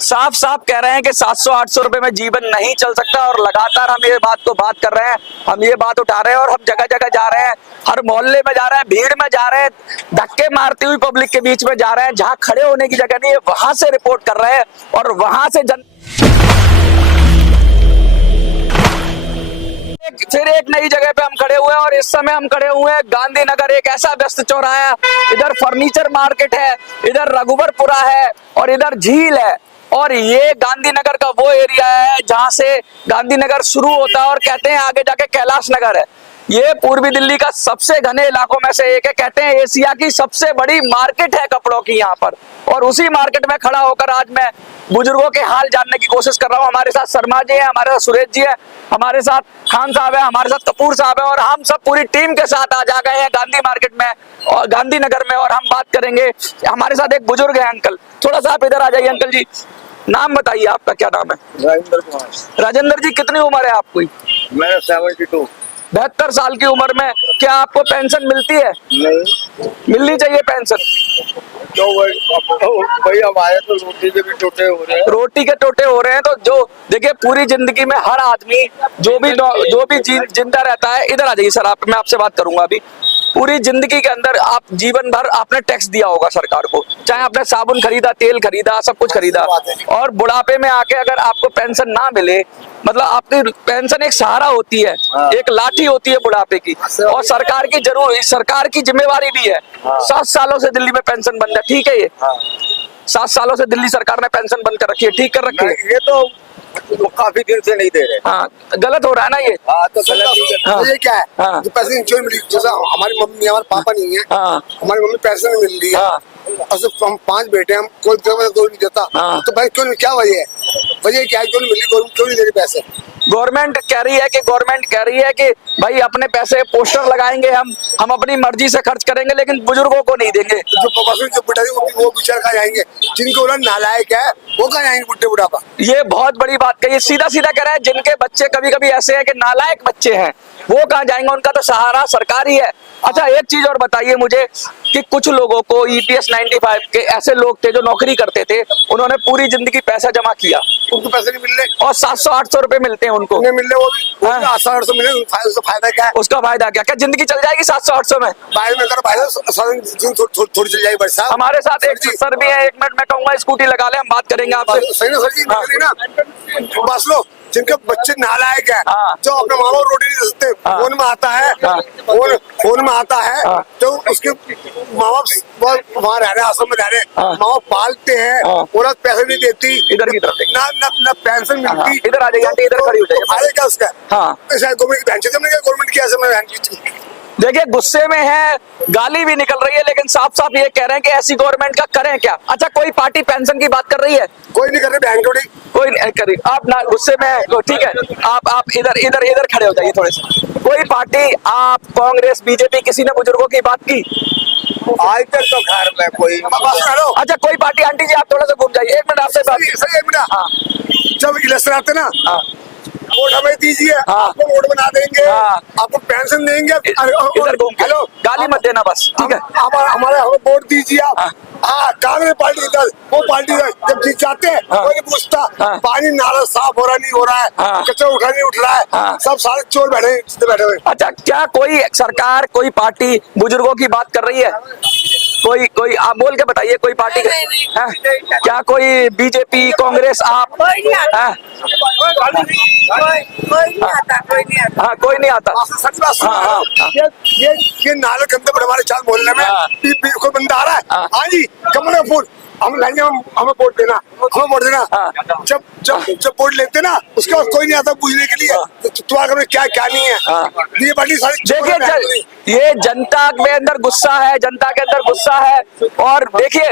साफ साफ कह रहे हैं कि 700-800 रुपए में जीवन नहीं चल सकता और लगातार हम ये बात कर रहे हैं, हम ये बात उठा रहे हैं और हम जगह जगह जा रहे हैं, हर मोहल्ले में जा रहे हैं, भीड़ में जा रहे हैं, धक्के मारती हुई पब्लिक के बीच में जा रहे हैं, जहां खड़े होने की जगह नहीं है वहां से रिपोर्ट कर रहे हैं और वहां से फिर एक नई जगह पे हम खड़े हुए हैं और इस समय हम खड़े हुए हैं गांधीनगर, एक ऐसा व्यस्त चौराहा है, इधर फर्नीचर मार्केट है, इधर रघुवरपुरा है और इधर झील है। और ये गांधीनगर का वो एरिया है जहां से गांधीनगर शुरू होता है और कहते हैं आगे जाके कैलाश नगर है। ये पूर्वी दिल्ली का सबसे घने इलाकों में से एक है, कहते हैं एशिया की सबसे बड़ी मार्केट है कपड़ों की यहाँ पर। और उसी मार्केट में खड़ा होकर आज मैं बुजुर्गों के हाल जानने की कोशिश कर रहा हूँ। हमारे साथ शर्मा जी है, हमारे साथ सुरेश जी है, हमारे साथ खान साहब है, हमारे साथ कपूर साहब है और हम सब पूरी टीम के साथ आज आ गए हैं गांधी मार्केट में और गांधीनगर में और हम बात करेंगे। हमारे साथ एक बुजुर्ग है अंकल, थोड़ा सा आप इधर आ जाइए। अंकल जी नाम बताइए, आपका क्या नाम है? राजेंद्र कुमार। राजेंद्र जी कितनी उम्र है आपकी? मेरा 72। 72 साल की उम्र में क्या आपको पेंशन मिलती है? नहीं, मिलनी चाहिए पेंशन। तो भाई हमारे तो रोटी के भी टोटे हो रहे हैं। रोटी के टोटे हो रहे हैं तो जो देखिए पूरी जिंदगी में हर आदमी जो भी जिंदा रहता है, इधर आ जाइए सर, मैं आपसे बात करूंगा अभी। पूरी जिंदगी के अंदर आप जीवन भर आपने टैक्स दिया होगा सरकार को, चाहे आपने साबुन खरीदा, तेल खरीदा, सब कुछ खरीदा, और बुढ़ापे में आके अगर आपको पेंशन ना मिले, मतलब आपकी पेंशन एक सहारा होती है, एक लाठी होती है बुढ़ापे की, और सरकार की जिम्मेवारी भी है। 7 सालों से दिल्ली में पेंशन बंद है, ठीक है ये 7 सालों से दिल्ली सरकार ने पेंशन बंद कर रखी है, ठीक कर रखी है। ये तो काफी दिन से नहीं दे रहे। हाँ, गलत हो रहा है ना ये। हाँ, तो गलत हाँ। ये क्या है? हाँ। जो पैसे इंश्योरेंस मिली, जैसा हमारी मम्मी, हमारे पापा नहीं है, हाँ। हमारी मम्मी पैसे नहीं मिल रही है। हाँ। हम 5 बेटे, हम कोई नहीं देता। हाँ। तो भाई क्यों नहीं, क्या वजह है? वजह क्या है, क्यों नहीं मिल रही, क्यों नहीं दे रही पैसे? गवर्नमेंट कह रही है कि भाई अपने पैसे पोस्टर लगाएंगे, हम अपनी मर्जी से खर्च करेंगे, लेकिन बुजुर्गों को नहीं देंगे। जो बुढ़ाई वो बेचारे कहाँ जाएंगे? जिनको उन्हें नालायक है वो कहाँ जाएंगे बुढ़े बुढ़ापा? ये बहुत बड़ी बात कही, सीधा सीधा कह रहा है। जिनके बच्चे कभी कभी ऐसे हैं कि नालायक बच्चे हैं, वो कहाँ जाएंगे? उनका तो सहारा सरकार ही है। अच्छा, एक चीज और बताइए मुझे कि कुछ लोगों को EPS 95 के ऐसे लोग थे जो नौकरी करते थे, उन्होंने पूरी जिंदगी पैसा जमा किया, उनको पैसे नहीं मिल रहे और 700-800 रुपए मिलते हैं उनको, नहीं मिल रहे, वो भी 800 मिले, उसका फायदा क्या है? उसका फायदा क्या जिंदगी चल जाएगी 700-800 में? बाहर में अगर थोड़ी चल जाएगी बरसात। हमारे साथ एक सर भी है, 1 मिनट मैं कहूंगा स्कूटी लगा ले, हम बात करेंगे आपसे। सही ना सर जी, निकली ना बस लो। जिनके बच्चे नालायक है, जो अपने माँ बाप रोटी नहीं दे सकते, फोन में आता है, फोन में आता है, तो उसके माँ बाप वहाँ रह रहे, आश्रम में रह रहे, माँ बाप पालते हैं, औरत पैसे नहीं देती, इधर की तरफ ना पेंशन मिलती। इधर आ जाइए आंटी, इधर खड़ी हो जाइए। फायदा क्या उसका? हाँ, गवर्नमेंट की ऐसे देखिए गुस्से में है, गाली भी निकल रही है, लेकिन साफ साफ ये कह रहे हैं कि ऐसी गवर्नमेंट का करें क्या। अच्छा, कोई पार्टी पेंशन की बात कर रही है? कोई नहीं कर रही, बैंक थोड़ी कोई नहीं कर रही। आप ना गुस्से में है तो ठीक है, आप इधर खड़े हो जाइए थोड़े से। कोई पार्टी, आप कांग्रेस, बीजेपी, किसी ने बुजुर्गों की बात की आज तक? तो खैर में कोई। अच्छा, कोई पार्टी, आंटी जी आप थोड़ा सा घूम जाइए, 1 मिनट आपसे बात। सही 1 मिनट। हाँ, जब इलेक्शन आते ना, वोट हमें दीजिए, आपको वोट बना देंगे, आपको पेंशन देंगे। इधर घूम, हेलो, गाली मत देना बस, ठीक है? हमारे वोट दीजिए आप। हाँ, कांग्रेस पार्टी इधर, वो पार्टी इधर, जब जीत जाते हैं कोई नहीं पूछता पानी नाला साफ हो रहा नहीं हो रहा है, कचरा उठा नहीं उठ रहा है, सब सारे चोर बैठे हुए। अच्छा, क्या कोई सरकार, कोई पार्टी बुजुर्गों की बात कर रही है? कोई आप बोल के बताइए, कोई पार्टी क्या? कोई बीजेपी, कांग्रेस, आप? हाँ, कोई नहीं आता। ये नाले गंदे पड़े हमारे चार मोहल्ले में, कोई बंदा आ रहा है, हाँ जी कमरे फूल हम लाएंगे, हमें वोट देना, हमें वोट देना। जब वोट लेते ना, उसके बाद कोई नहीं आता पूछने के लिए तुम्हारे में क्या क्या नहीं है। ये पार्टी सारी देखिए, ये जनता के अंदर गुस्सा है, जनता के अंदर गुस्सा है। और देखिए,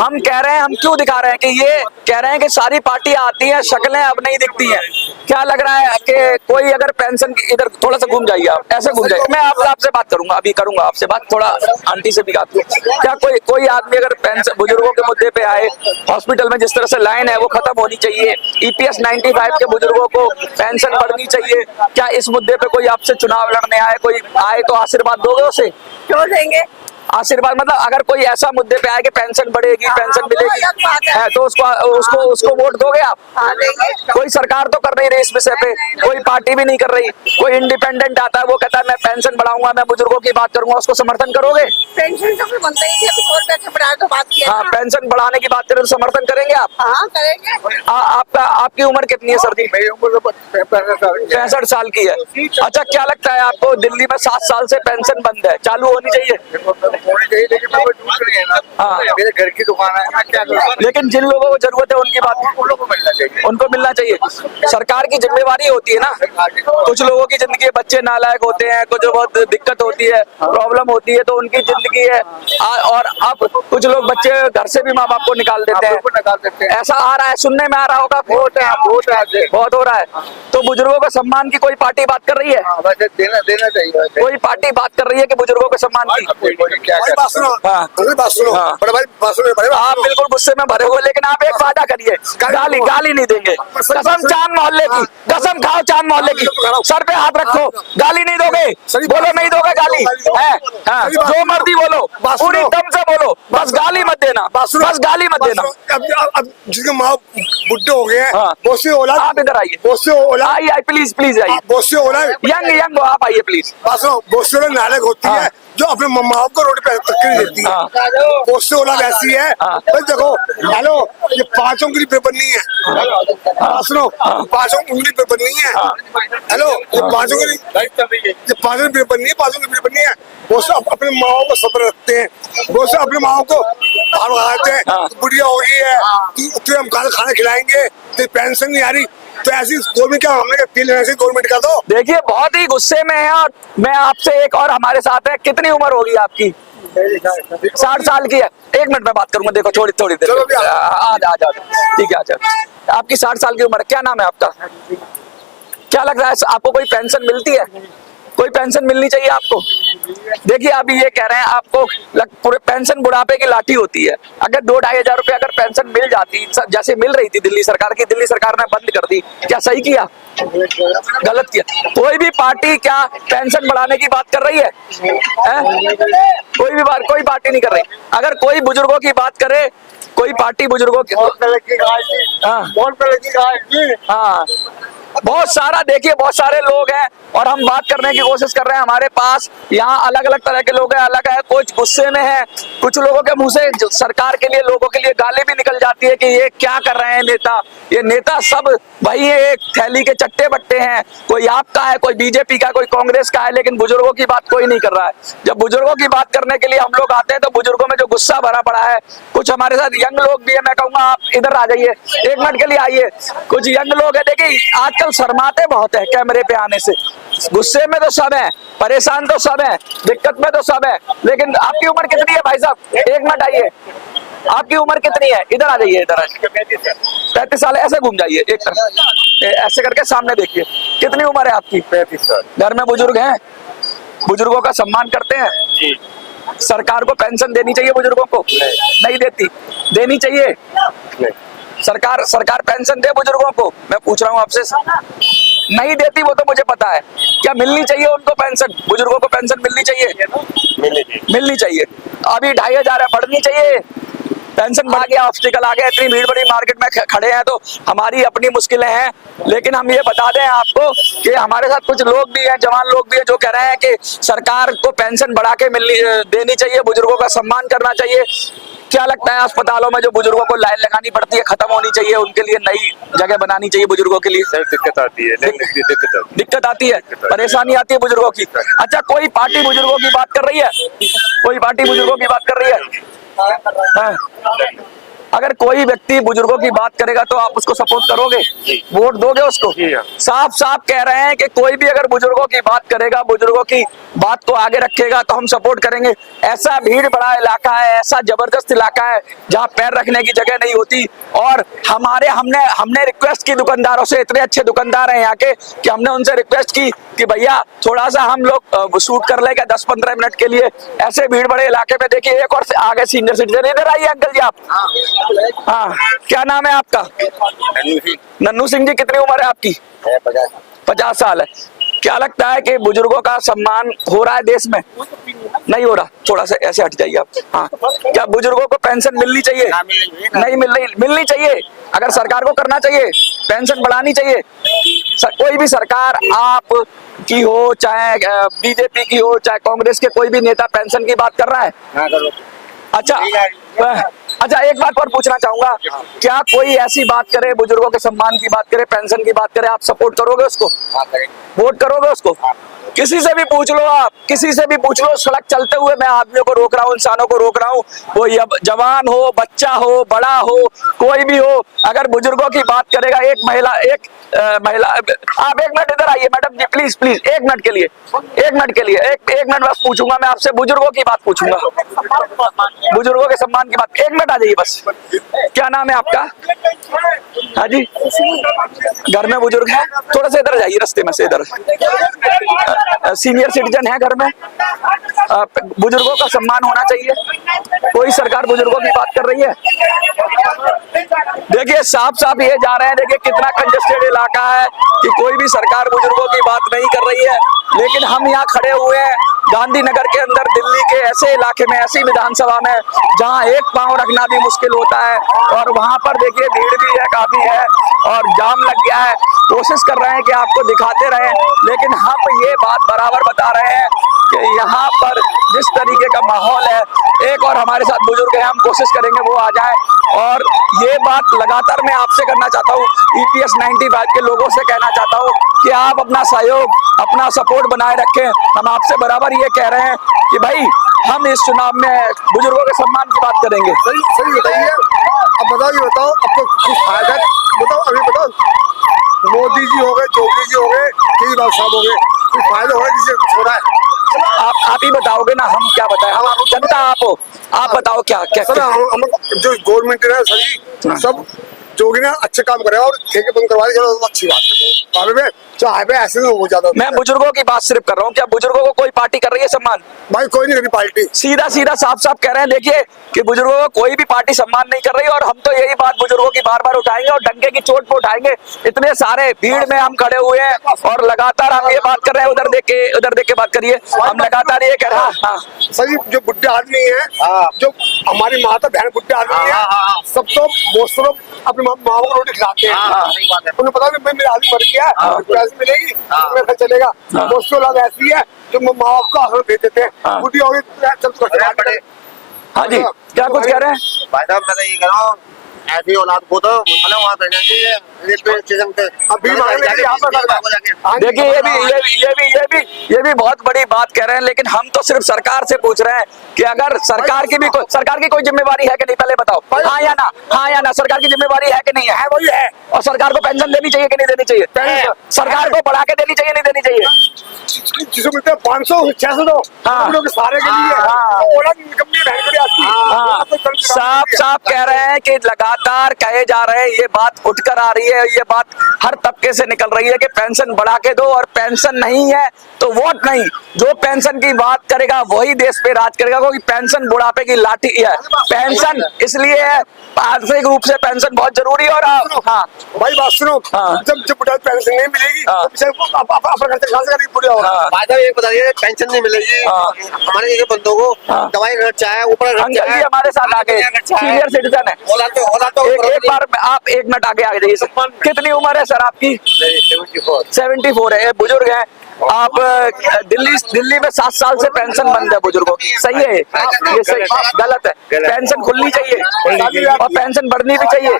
हम कह रहे हैं, हम क्यों दिखा रहे हैं कि ये कह रहे हैं कि सारी पार्टी आती है, शक्लें अब नहीं दिखती हैं। क्या लग रहा है कि कोई अगर पेंशन की, इधर थोड़ा सा घूम जाइए, आप ऐसे घूम जाइए, मैं आपसे बात करूंगा, अभी करूंगा आपसे बात, थोड़ा आंटी से भी बात करूं। क्या कोई आदमी अगर पेंशन बुजुर्गों के मुद्दे पे आए, हॉस्पिटल में जिस तरह से लाइन है वो खत्म होनी चाहिए, EPS 95 के बुजुर्गों को पेंशन बढ़नी चाहिए, क्या इस मुद्दे पे कोई आपसे चुनाव लड़ने आए, कोई आए तो आशीर्वाद दोगे उसे? क्यों देंगे? आशीर्वाद मतलब अगर कोई ऐसा मुद्दे पे आए कि पेंशन बढ़ेगी, पेंशन मिलेगी है, तो उसको वोट दोगे आप? कोई सरकार तो कर नहीं रही इस विषय पे, कोई पार्टी भी नहीं कर रही। कोई इंडिपेंडेंट आता है वो कहता है मैं पेंशन बढ़ाऊंगा, मैं बुजुर्गों की बात करूंगा, उसको समर्थन करोगे? पेंशन तो बनता ही है, और पैसे बढ़ा तो बात किया। हाँ, पेंशन बढ़ाने की बात करें तो समर्थन करेंगे आप? हाँ करेंगे। आपकी उम्र कितनी है सर जी? मेरी उम्र 65 साल की है। अच्छा, क्या लगता है आपको दिल्ली में 7 साल से पेंशन बंद है, चालू होनी चाहिए? होनी चाहिए, लेकिन हाँ। मेरे घर की दुकान है, मैं क्या करूं? लेकिन जिन लोगों को जरूरत है उनकी बात उन लोगों को मिलना चाहिए। उनको मिलना चाहिए। सरकार की जिम्मेवारी होती है ना, कुछ लोगों की जिंदगी, बच्चे नालायक होते हैं, कुछ बहुत दिक्कत होती है, प्रॉब्लम होती है, तो उनकी जिंदगी है। और अब कुछ लोग बच्चे घर से भी माँ बाप को निकाल देते हैं, ऐसा आ रहा है, सुनने में आ रहा होगा, बहुत हो रहा है। तो बुजुर्गों के सम्मान की कोई पार्टी बात कर रही है? वैसे देना चाहिए। कोई पार्टी बात कर रही है कि बुजुर्गों के सम्मान की? बात सुनो, हाँ। बात सुनो, हाँ। बड़े भाई बात सुनो, बड़े भाई आप बिल्कुल गुस्से में भरे हुए, लेकिन आप एक वादा करिए, गाली नहीं देंगे। कसम चांद मोहल्ले की, कसम खाओ चांद मोहल्ले की, सर पे हाथ रखो, गाली नहीं दोगे? बोलो नहीं दोगे गाली है? हाँ, जो मर्जी बोलो, पूरी दम से बोलो, बस गाली मत देना, बस गाली मत देना। अब जिसके माँ बुड्ढे हो गए हैं, हाँ। बहुत सी औलाद, आप इधर आइए, बहुत सी औलाद, आइए प्लीज आइए, बहुत सी औलाद यंग आप आइए प्लीज। बहुत सी औलाद नालायक होती हाँ। है, जो अपने माँ को रोड पे तक्कर देती है। हाँ। बहुत सी औलाद ऐसी है, हाँ। भाई देखो, हेलो, ये 5 उंगली पेपर नहीं है, सुनो, 5 उंगली पेपर नहीं है, हेलो, ये 5 उंगली पेपर नहीं है, 5 उंगली पेपर नहीं है। वो सब अपने माओ को सब्र रखते हैं, वो सब अपने माओ को लगाते हैं, हाँ। बुढ़िया हो गई है, तुझे हम खाना खिलाएंगे, तेरी पेंशन नहीं आ रही, तो ऐसी गवर्नमेंट क्या, हमने फील ऐसी गवर्नमेंट का तो देखिए बहुत ही गुस्से में है। और मैं आपसे एक और हमारे साथ है, कितनी उम्र होगी आपकी? 60 साल की है। 1 मिनट में बात करूंगा, देखो थोड़ी देर, चलो भैया। आ जा, ठीक है, आजा। आपकी 60 साल की उम्र, क्या नाम है आपका? क्या लग रहा है आपको कोई पेंशन मिलती है? कोई पेंशन मिलनी चाहिए आपको? देखिए अभी ये कह रहे हैं आपको पूरे पेंशन बुढ़ापे की लाठी होती है। अगर 2-2.5 हजार रुपए अगर पेंशन मिल जाती, जैसे मिल रही थी दिल्ली सरकार की, दिल्ली सरकार ने बंद कर दी, क्या सही किया? गलत किया। कोई भी पार्टी क्या पेंशन बढ़ाने की बात कर रही है? कोई पार्टी नहीं कर रही। अगर कोई बुजुर्गों की बात करे, कोई पार्टी बुजुर्गों की, हाँ, बहुत सारा, देखिए बहुत सारे लोग हैं और हम बात करने की कोशिश कर रहे हैं। हमारे पास यहाँ अलग अलग तरह के लोग हैं, अलग है, कुछ गुस्से में है, कुछ लोगों के मुंह से सरकार के लिए, लोगों के लिए गाली भी निकल जाती है कि ये क्या कर रहे हैं नेता। ये नेता सब भाई ये एक थैली के चट्टे बट्टे हैं, कोई आपका है, कोई बीजेपी का, कोई कांग्रेस का है, लेकिन बुजुर्गों की बात कोई नहीं कर रहा है। जब बुजुर्गों की बात करने के लिए हम लोग आते हैं तो बुजुर्गों में जो गुस्सा भरा पड़ा है, कुछ हमारे साथ यंग लोग भी है, मैं कहूंगा आप इधर आ जाइए, 1 मिनट के लिए आइए। कुछ यंग लोग है, देखिए आजकल शर्माते बहुत है कैमरे पे आने से, गुस्से में तो सब है, परेशान तो सब है, दिक्कत में तो सब है, लेकिन आपकी उम्र कितनी है भाई साहब? 1 मिनट आइए, आपकी उम्र कितनी है? इधर आ जाइए, इधर आ जाइए। 35 साल। ऐसे घूम जाइए, एक तरफ ऐसे करके सामने देखिए, कितनी उम्र है आपकी? 35 साल। घर में बुजुर्ग हैं, बुजुर्गों का सम्मान करते हैं? जी। सरकार को पेंशन देनी चाहिए बुजुर्गों को? नहीं देती, देनी चाहिए। नहीं। सरकार पेंशन दे बुजुर्गों को? मैं पूछ रहा हूँ आपसे। नहीं देती वो तो मुझे पता है। क्या मिलनी चाहिए उनको पेंशन? बुजुर्गों को पेंशन मिलनी चाहिए? मिलनी चाहिए। अभी 2.5 हजार है, बढ़नी चाहिए पेंशन। बढ़ गया, ऑब्स्टिकल आ गया, इतनी भीड़ बड़ी मार्केट में खड़े हैं तो हमारी अपनी मुश्किलें हैं, लेकिन हम ये बता दें आपको कि हमारे साथ कुछ लोग भी हैं, जवान लोग भी हैं, जो कह रहे हैं कि सरकार को पेंशन बढ़ा के देनी चाहिए, बुजुर्गों का सम्मान करना चाहिए। क्या लगता है अस्पतालों में जो बुजुर्गों को लाइन लगानी पड़ती है, खत्म होनी चाहिए, उनके लिए नई जगह बनानी चाहिए बुजुर्गों के लिए? सर दिक्कत आती है, दिक्कत आती है, परेशानी आती है बुजुर्गों की। अच्छा, कोई पार्टी बुजुर्गों की बात कर रही है? कोई पार्टी बुजुर्गों की बात कर रही है? हाँ। अगर कोई व्यक्ति बुजुर्गों की बात करेगा तो आप उसको सपोर्ट करोगे, वोट दोगे उसको? साफ साफ कह रहे हैं कि कोई भी अगर बुजुर्गों की बात करेगा, बुजुर्गों की बात को आगे रखेगा तो हम सपोर्ट करेंगे। ऐसा भीड़ बड़ा इलाका है, ऐसा जबरदस्त इलाका है जहाँ पैर रखने की जगह नहीं होती। और हमने रिक्वेस्ट की दुकानदारों से, इतने अच्छे दुकानदार हैं यहाँ के, कि हमने उनसे रिक्वेस्ट की कि भैया थोड़ा सा हम लोग शूट कर लेंगे 10-15 मिनट के लिए। ऐसे भीड़ बड़े इलाके में देखिए, एक और आगे सीनियर सिटीजन, इधर आइए अंकल जी आप। हाँ, क्या नाम है आपका? नन्नू सिंह जी। कितनी उम्र है आपकी? 50 50 साल है। क्या लगता है कि बुजुर्गों का सम्मान हो रहा है देश में? नहीं हो रहा। थोड़ा सा ऐसे हट जाइए आप। हाँ, क्या बुजुर्गों को पेंशन मिलनी चाहिए? नहीं मिलनी चाहिए। अगर सरकार को करना चाहिए, पेंशन बढ़ानी चाहिए। कोई भी सरकार, आप की हो चाहे बीजेपी की हो चाहे कांग्रेस के, कोई भी नेता पेंशन की बात कर रहा है? अच्छा, एक बात और पूछना चाहूंगा, क्या कोई ऐसी बात करे, बुजुर्गों के सम्मान की बात करे, पेंशन की बात करे, आप सपोर्ट करोगे उसको? वोट करोगे उसको? किसी से भी पूछ लो, आप किसी से भी पूछ लो। सड़क चलते हुए मैं आदमियों को रोक रहा हूँ, इंसानों को रोक रहा हूँ, वो जवान हो, बच्चा हो, बड़ा हो, कोई भी हो, अगर बुजुर्गों की बात करेगा, एक महिला आप एक मिनट इधर आइए मैडम जी, प्लीज एक मिनट के लिए एक मिनट बस पूछूंगा मैं आपसे, बुजुर्गों की बात पूछूंगा, बुजुर्गों के सम्मान की बात। एक मिनट आ जाइए बस। क्या नाम है आपका? हाँ जी, घर में बुजुर्ग है? थोड़ा सा इधर जाइए, रास्ते में से इधर। सीनियर सिटीजन है घर में? बुजुर्गों का सम्मान होना चाहिए। कोई सरकार बुजुर्गों की बात कर रही है? देखिए साफ ये जा रहे हैं, देखिए कितना कंजेस्टेड इलाका है कि कोई भी सरकार बुजुर्गों की बात नहीं कर रही है। लेकिन हम यहाँ खड़े हुए हैं गांधीनगर के अंदर, दिल्ली के ऐसे इलाके में, ऐसी विधानसभा में जहाँ एक पांव रखना भी मुश्किल होता है, और वहां पर देखिए भीड़ भी है, काफी है, और जाम लग गया है। कोशिश कर रहे हैं कि आपको दिखाते रहें, लेकिन हम ये बात बराबर बता रहे हैं कि यहाँ पर जिस तरीके का माहौल है, एक और हमारे साथ बुजुर्ग है, हम कोशिश करेंगे वो आ जाए। और ये बात लगातार मैं आपसे करना चाहता हूँ, EPS 95 के लोगों से कहना चाहता हूँ कि आप अपना सहयोग, अपना सपोर्ट बनाए रखें। हम आपसे बराबर ये कह रहे हैं कि भाई हम इस चुनाव में बुजुर्गों के सम्मान की बात करेंगे। सही बताइए। अब बताओ आपको कुछ फायदा बताओ, अभी बताओ, मोदी जी हो गए, योगी जी हो गए, केजरीवाल साहब हो गए, कुछ फायदा हो रहा है किसी हो रहा है? आप ही बताओगे ना, हम क्या बताएं? हम जनता, आप बताओ क्या सर, हम जो गवर्नमेंट है सभी सब जो भी ना अच्छे काम करे और ठेके बंद करवा दे, अच्छी बात है। चाहे ऐसे हो जाता। मैं बुजुर्गों की बात सिर्फ कर रहा हूँ। क्या बुजुर्गों को कोई पार्टी कर रही है सम्मान? भाई कोई नहीं कर रही पार्टी। सीधा साफ कह रहे हैं, देखिए कि बुजुर्गों को कोई भी पार्टी सम्मान नहीं कर रही, और हम तो यही बात बुजुर्गों की बार उठाएंगे और डंके की चोट पे उठाएंगे। इतने सारे भीड़ में हम खड़े हुए हैं और लगातार हम ये बात कर रहे हैं। उधर देख के बात करिए, हम लगातार ये कह रहे हैं। सर, जो बुढ़े आदमी है, जो हमारी माता बहन बुढ़े आदमी है, सब तो बहुत लोग अपने माँ को रोटी खिलाते हैं। उन्हें पता नहीं मेरा आदमी मर गया, पैसे मिलेगी, मेरा चलेगा। बहुत लोग ऐसी है जो माँ बाप का आसन दे देते हैं, बुढ़ी हो गई। हाँ जी, क्या कुछ कह रहे हैं भाई साहब? मैं तो ये कह रहा हूँ, ऐसी औलाद को तो वहाँ भेजना चाहिए रेलवे स्टेशन पे। देखिए ये भी बहुत बड़ी बात कह रहे हैं, लेकिन हम तो सिर्फ सरकार से पूछ रहे हैं कि अगर सरकार की कोई जिम्मेवारी है कि नहीं, पहले बताओ। हाँ या ना सरकार की जिम्मेवारी है कि नहीं है? वही है। और सरकार को पेंशन देनी चाहिए कि नहीं देनी चाहिए? सरकार को बढ़ा के देनी चाहिए नहीं देनी चाहिए? जिसको मिलते हैं 500-600 दो सारे के लिए। साफ कह रहे हैं कि लगातार कहे जा रहे हैं, ये बात उठकर आ रही है, ये बात हर तबके से निकल रही है कि पेंशन बढ़ा के दो, और पेंशन नहीं है तो वोट नहीं। जो पेंशन की बात करेगा वही देश पे राज करेगा, क्योंकि पेंशन बुढ़ापे की लाठी है। पेंशन इसलिए है, आर्थिक रूप से पेंशन बहुत जरूरी है। और हाँ भाई बात सुनो, जब बुढ़ापे पेंशन नहीं मिलेगी ये बताइए, पेंशन नहीं मिलेगी हमारे ये बंदों को, दवाई खर्चा है, ऊपर हमारे साथ आगे सीनियर सिटीजन है। एक बार आप 1 मिनट आगे जाइए। कितनी उम्र है सर आपकी? 74 है, बुजुर्ग है आप। दिल्ली में 7 साल से पेंशन बंद है बुजुर्गों की। सही है ये? सही गलत है? पेंशन खुलनी चाहिए और पेंशन बढ़नी भी चाहिए।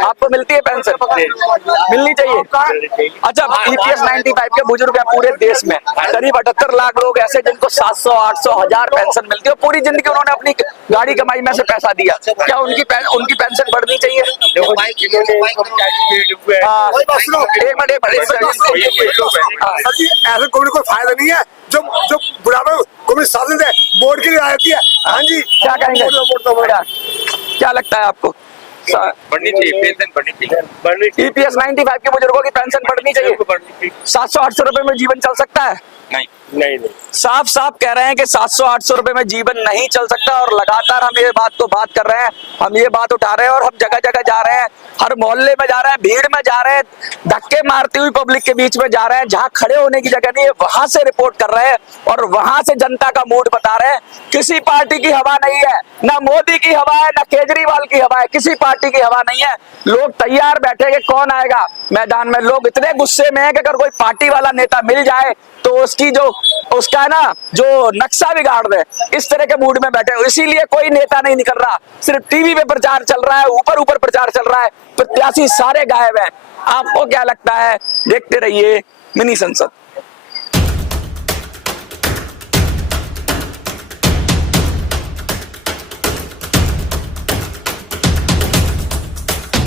आपको मिलती है पेंशन? मिलनी चाहिए। अच्छा, EPS 95 के बुजुर्ग है पूरे देश में, करीब 78 लाख लोग ऐसे जिनको 700, 800, 1000 पेंशन मिलती है। पूरी जिंदगी उन्होंने अपनी गाड़ी कमाई में से पैसा दिया। क्या उनकी पेंशन बढ़नी चाहिए? ऐसा कोई फायदा नहीं है। जो बुढ़ापे को साधन है, बोर्ड की आती है। हाँ जी, क्या कहेंगे? क्या लगता है आपको? बढ़नी चाहिए, पेंशन बढ़नी चाहिए। EPS 95 के बुजुर्गों की पेंशन बढ़नी चाहिए। 700-800 रुपए में जीवन चल सकता है? नहीं नहीं नहीं साफ साफ कह रहे हैं कि 700-800 रुपए में जीवन नहीं चल सकता और लगातार हम ये बात कर रहे हैं, हम ये बात उठा रहे हैं और हम जगह जगह जा रहे हैं, हर मोहल्ले में जा रहे हैं, भीड़ में जा रहे हैं, धक्के मारती हुई पब्लिक के बीच में जा रहे हैं, जहां खड़े होने की जगह नहीं है वहां से रिपोर्ट कर रहे हैं और वहां से जनता का मूड बता रहे हैं। किसी पार्टी की हवा नहीं है, ना मोदी की हवा है, ना केजरीवाल की हवा है, किसी पार्टी की हवा नहीं है। लोग तैयार बैठे कि कौन आएगा मैदान में। लोग इतने गुस्से में है कि अगर कोई पार्टी वाला नेता मिल जाए तो उसका है ना जो नक्शा बिगाड़ दे, इस तरह के मूड में बैठे हो। इसीलिए कोई नेता नहीं निकल रहा, सिर्फ टीवी पे प्रचार चल रहा है, ऊपर प्रचार चल रहा है, प्रत्याशी सारे गायब हैं। आपको क्या लगता है? देखते रहिए मिनी संसद।